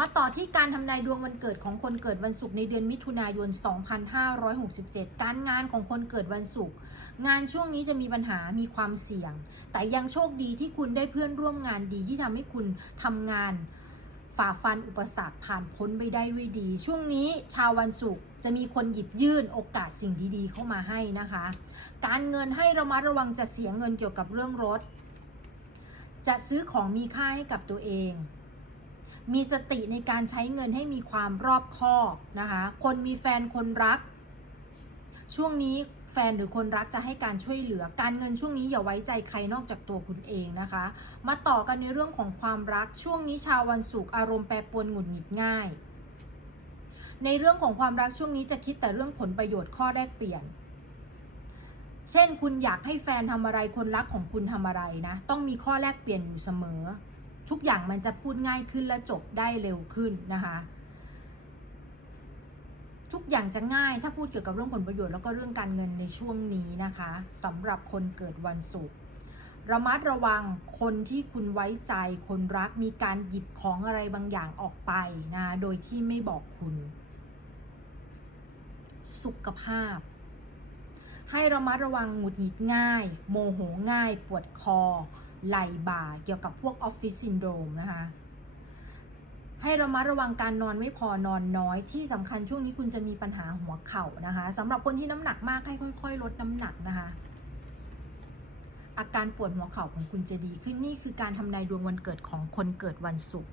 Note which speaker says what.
Speaker 1: มาต่อที่การทำนายดวงวันเกิดของคนเกิดวันศุกร์ในเดือนมิถุนายน 2567 การงานของคนเกิดวันศุกร์งานช่วงนี้จะมีปัญหามีความเสี่ยง แต่ยังโชคดีที่คุณได้เพื่อนร่วมงานดีที่ทำให้คุณทำงานฝ่าฟันอุปสรรคผ่านพ้นไปได้ด้วยดี ช่วงนี้ชาววันศุกร์จะมีคนหยิบยื่นโอกาสสิ่งดีๆ เข้ามาให้นะคะ การเงินให้ระมัดระวังจะเสียเงินเกี่ยวกับเรื่องรถ จะซื้อของมีค่าให้กับตัวเอง มีสติในการใช้เงินให้มีความรอบคอบนะคะ คนมีแฟนคนรัก ช่วงนี้แฟนหรือคนรักจะให้การช่วยเหลือ การเงินช่วงนี้อย่าไว้ใจใครนอกจากตัวคุณเองนะคะ มาต่อกันในเรื่องของความรัก ช่วงนี้ชาววันศุกร์อารมณ์แปรปรวนหงุดหงิดง่าย ในเรื่องของความรักช่วงนี้จะคิดแต่เรื่องผลประโยชน์ข้อแรกเปลี่ยนเช่น คุณอยากให้แฟนทำอะไรคนรักของคุณทำอะไรนะ ต้องมีข้อแลกเปลี่ยนอยู่เสมอ ทุกอย่างมันจะพูดง่ายขึ้นและจบได้เร็วขึ้นนะคะ ทุกอย่างจะง่ายถ้าพูดเกี่ยวกับเรื่องผลประโยชน์แล้วก็เรื่องการเงินในช่วงนี้นะคะสำหรับคนเกิดวันศุกร์ระมัดระวังคนที่คุณไว้ใจคนรักมีการหยิบของอะไรบางอย่างออกไปนะะโดยที่ไม่บอกคุณ สุขภาพ ให้ระมัดระวังหงุดหงิดง่าย โมโหง่าย ปวดคอไหลบ่าเกี่ยวกับพวกออฟฟิศซินโดรมนะคะให้ระมัดระวังการนอนไม่พอนอนน้อยที่สำคัญช่วงนี้คุณจะมีปัญหาหัวเข่านะคะสำหรับคนที่น้ำหนักมากให้ค่อย ๆ ลดน้ำหนักนะคะ อาการปวดหัวเข่าของคุณจะดีขึ้นนี่คือการทำนายดวงวันเกิดของคนเกิดวันศุกร์